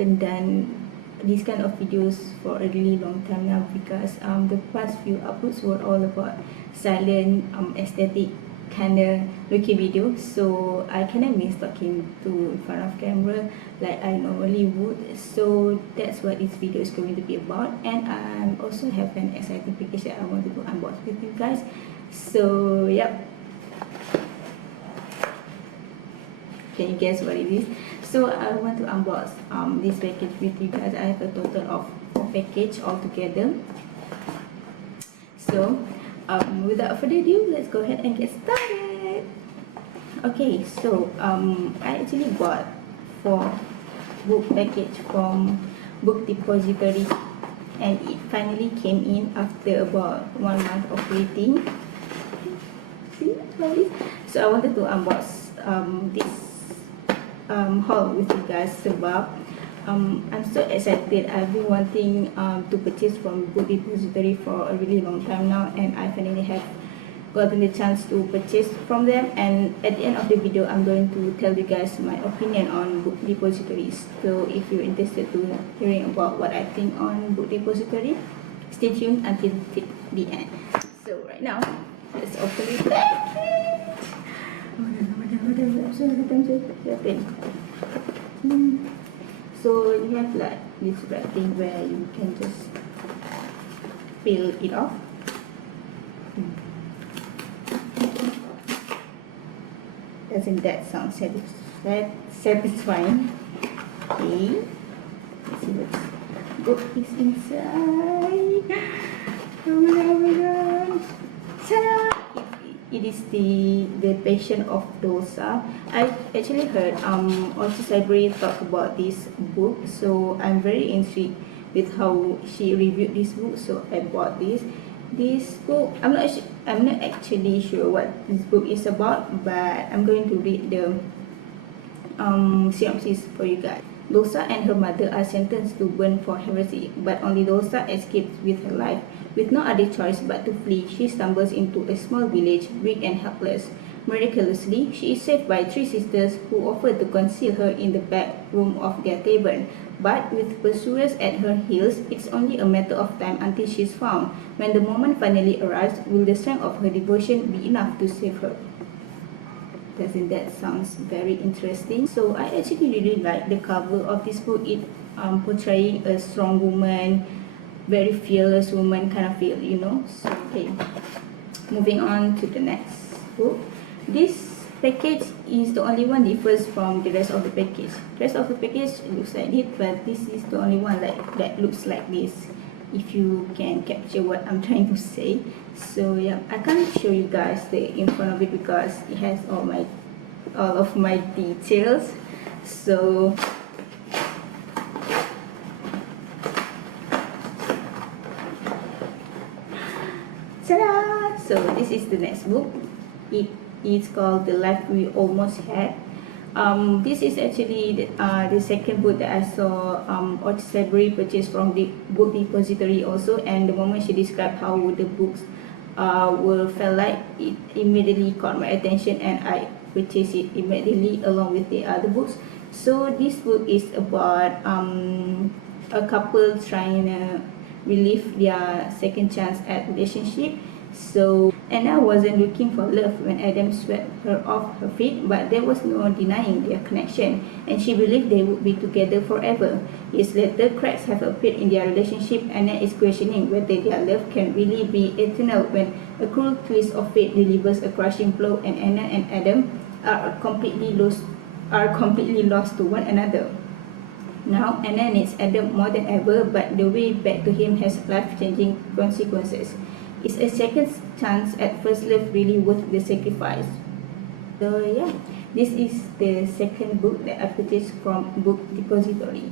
haven't done these kind of videos for a really long time now, because the past few uploads were all about silent, aesthetic kind of looking videos, so I kind of miss talking to in front of camera like I normally would. So that's what this video is going to be about, and I also have an exciting package that I wanted to unbox with you guys. So yep, can you guess what it is? So I want to unbox this package with you guys. I have a total of 4 packages altogether. So without further ado, let's go ahead and get started. Okay, so I actually bought 4 book package from Book Depository, and it finally came in after about 1 month of waiting. See, like this. So I wanted to unbox this haul with you guys, sebab I'm so excited. I've been wanting to purchase from Book Depository for a really long time now, and I finally have gotten the chance to purchase from them. And at the end of the video, I'm going to tell you guys my opinion on Book Depositories. So if you're interested to hearing about what I think on Book Depository, stay tuned until the end. So right now, let's open it. So you have like this wrapping where you can just peel it off. Doesn't that sound satisfying? Okay, let's see what book is inside. Oh my god! Ta-da! It is the Passion of Dosa. I actually heard Orchis Library talk about this book, so I'm very intrigued with how she reviewed this book. So I bought this book. I'm not actually sure what this book is about, but I'm going to read the synopsis for you guys. Dosa and her mother are sentenced to burn for heresy, but only Dosa escapes with her life. With no other choice but to flee, she stumbles into a small village, weak and helpless. Miraculously, she is saved by 3 sisters who offer to conceal her in the back room of their tavern. But with pursuers at her heels, it's only a matter of time until she's found. When the moment finally arrives, will the strength of her devotion be enough to save her? Doesn't that sounds very interesting? So I actually really like the cover of this book. It portraying a strong woman, very fearless woman kind of feel, you know. So okay, moving on to the next book. This package is the only one differs from the rest of the package. The rest of the package looks like it, but this is the only one that looks like this, if you can capture what I'm trying to say. So yeah, I can't show you guys the in front of it because it has all of my details. So ta-da! So this is the next book. It is called The Life We Almost Had. This is actually the second book that I saw Orchis Library purchase from the Book Depository also, and the moment she described how the books felt like, it immediately caught my attention, and I purchased it immediately along with the other books. So this book is about a couple trying to relive their second chance at relationship. So Anna wasn't looking for love when Adam swept her off her feet, but there was no denying their connection, and she believed they would be together forever. Years later, cracks have appeared in their relationship. Anna is questioning whether their love can really be eternal when a cruel twist of fate delivers a crushing blow, and Anna and Adam are completely lost to one another. Now Anna needs Adam more than ever, but the way back to him has life-changing consequences. Is a second chance at first love really worth the sacrifice? So yeah, this is the second book that I purchased from Book Depository.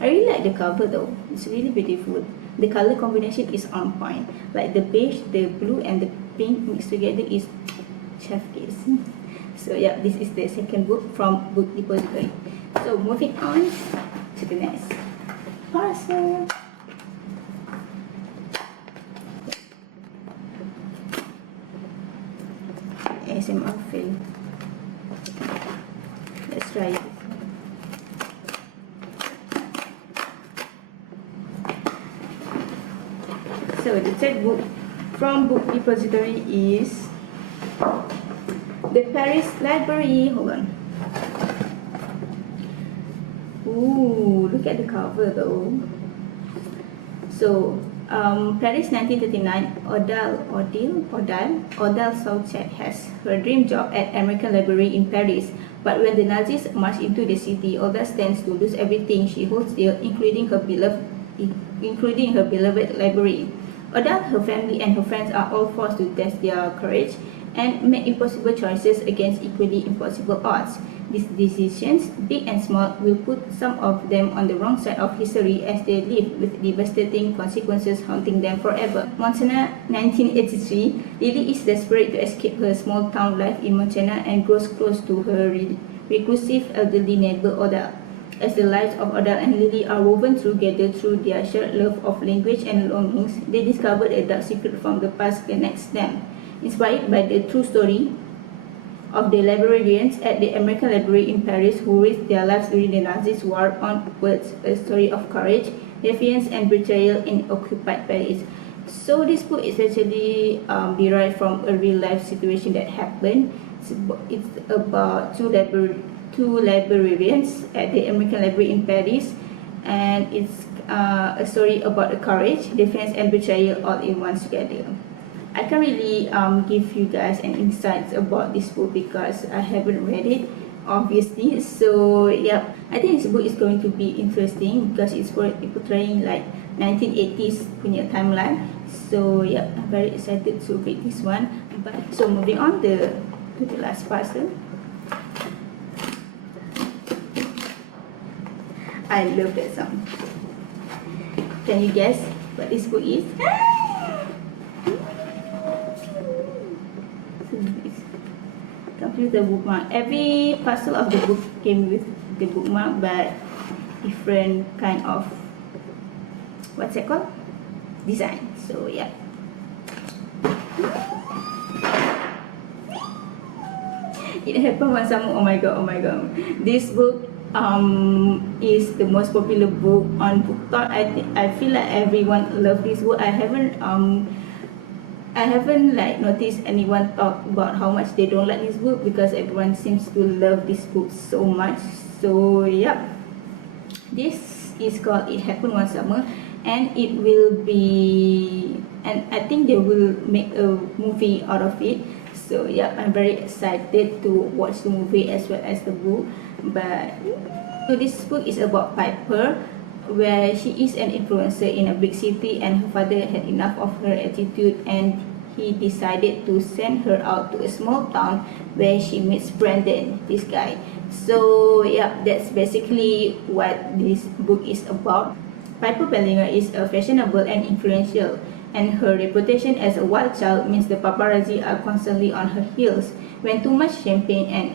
I really like the cover though. It's really beautiful. The color combination is on point. Like the beige, the blue and the pink mixed together is chef kiss. So yeah, this is the second book from Book Depository. So moving on to the next parcel. ASMR fail. Let's try it. So the third book from Book Depository is the Paris Library. Hold on. Ooh, look at the cover though. So, Paris 1939, Odile Souchet has her dream job at American Library in Paris. But when the Nazis march into the city, Odile stands to lose everything she holds dear, including her beloved library. Odile, her family, and her friends are all forced to test their courage and make impossible choices against equally impossible odds. These decisions, big and small, will put some of them on the wrong side of history as they live with devastating consequences haunting them forever. Montana, 1983, Lily is desperate to escape her small town life in Montana and grows close to her reclusive elderly neighbor Odile. As the lives of Odile and Lily are woven together through their shared love of language and longings, they discover a dark secret from the past connects them. Inspired by the true story of the librarians at the American Library in Paris who risked their lives during the Nazis' war on words, a story of courage, defiance, and betrayal in occupied Paris. So this book is actually derived from a real-life situation that happened. It's about two librarians at the American Library in Paris, and it's a story about the courage, defiance, and betrayal all in one together. I can't really give you guys an insight about this book because I haven't read it, obviously. So yeah, I think this book is going to be interesting because it's portraying like 1980s punya timeline. So yeah, I'm very excited to read this one. So moving on to the last parcel. I love that song. Can you guess what this book is? Comes with the bookmark. Every parcel of the book came with the bookmark, but different kind of what's it called? Design. So yeah. It happened one summer. Oh my god! Oh my god! This book is the most popular book on BookTok. I feel like everyone loves this book. I haven't like noticed anyone talk about how much they don't like this book because everyone seems to love this book so much. So yeah, this is called It Happened One Summer, and it will be, and I think they will make a movie out of it. So yeah, I'm very excited to watch the movie as well as the book. But so this book is about Piper, where she is an influencer in a big city and her father had enough of her attitude and he decided to send her out to a small town where she meets Brandon, this guy. So yeah, that's basically what this book is about. Piper Bellinger is a fashionable and influential, and her reputation as a wild child means the paparazzi are constantly on her heels. When too much champagne and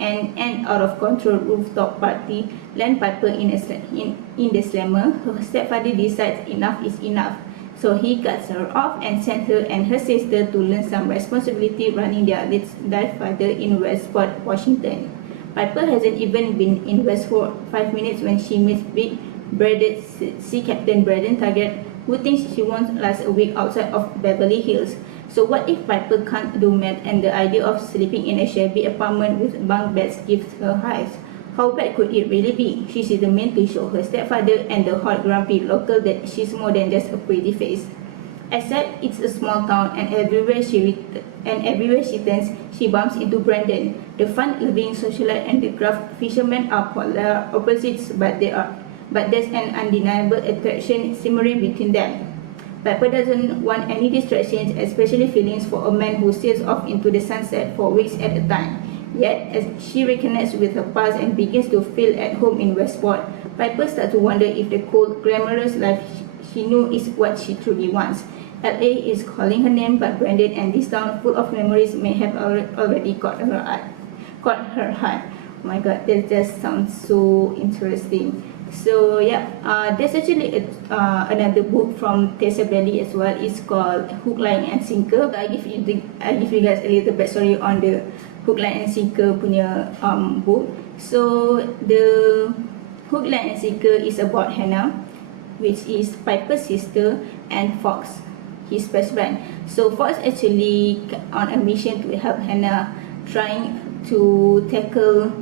an out-of-control rooftop party land Piper in the slammer, her stepfather decides enough is enough. So he cuts her off and sends her and her sister to learn some responsibility running their live father in Westport, Washington. Piper hasn't even been in West for 5 minutes when she meets big bearded Sea Captain Braden Target, who thinks she won't last a week outside of Beverly Hills. So what if Piper can't do math and the idea of sleeping in a shabby apartment with bunk beds gives her hives? How bad could it really be? She's determined to show her stepfather and the hot grumpy local that she's more than just a pretty face. Except it's a small town and everywhere she turns, she bumps into Brandon. The fun-loving socialite and the craft fisherman are polar opposites, but there's an undeniable attraction simmering between them. Piper doesn't want any distractions, especially feelings for a man who sails off into the sunset for weeks at a time. Yet, as she reconnects with her past and begins to feel at home in Westport, Piper starts to wonder if the cold, glamorous life she knew is what she truly wants. LA is calling her name, but Brandon and this town full of memories may have already caught her heart. Oh my god, that just sounds so interesting. So yeah, there's actually another book from Tessa Bailey as well. It's called Hook, Line and Sinker. I give you guys a little backstory on the Hook, Line and Sinker punya book. So the Hook, Line and Sinker is about Hannah, which is Piper's sister, and Fox, his best friend. So Fox actually on a mission to help Hannah, trying to tackle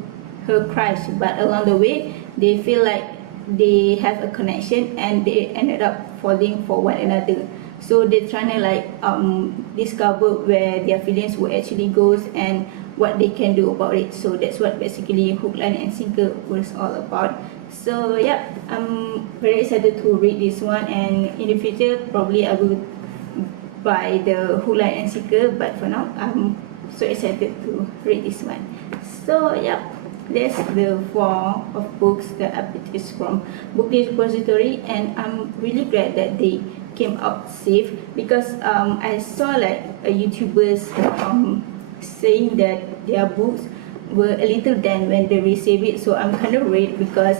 her crush, but along the way they feel like they have a connection and they ended up falling for one another. So they're trying to like discover where their feelings will actually goes and what they can do about it. So that's what basically Hook, Line and Sinker was all about. So yeah, I'm very excited to read this one, and in the future probably I will buy the Hook, Line and Sinker, but for now I'm so excited to read this one. So yeah, that's the 4 of books that I purchased from Book Depository, and I'm really glad that they came out safe, because I saw like YouTubers saying that their books were a little damp when they receive it. So I'm kind of worried because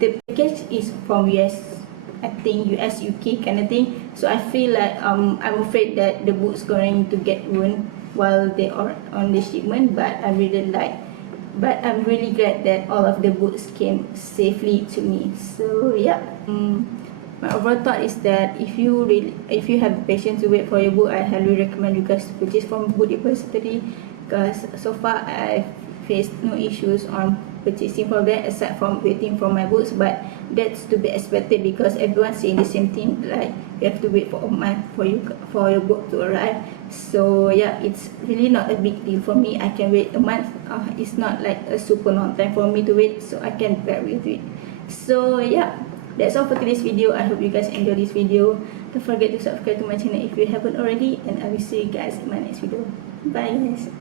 the package is from US, I think US UK kind of thing. So I feel like I'm afraid that the book's going to get ruined while they are on the shipment. But I'm really glad that all of the books came safely to me. So yeah, my overall thought is that if you have the patience to wait for your book, I highly recommend you guys to purchase from Book Depository, because so far I've faced no issues on purchasing from there aside from waiting for my books. But that's to be expected because everyone's saying the same thing, like you have to wait for a month for your book to arrive. So yeah, it's really not a big deal for me. I can wait a month. It's not like a super long time for me to wait, so I can bear with it. So yeah, that's all for today's video. I hope you guys enjoyed this video. Don't forget to subscribe to my channel if you haven't already, and I will see you guys in my next video. Bye guys.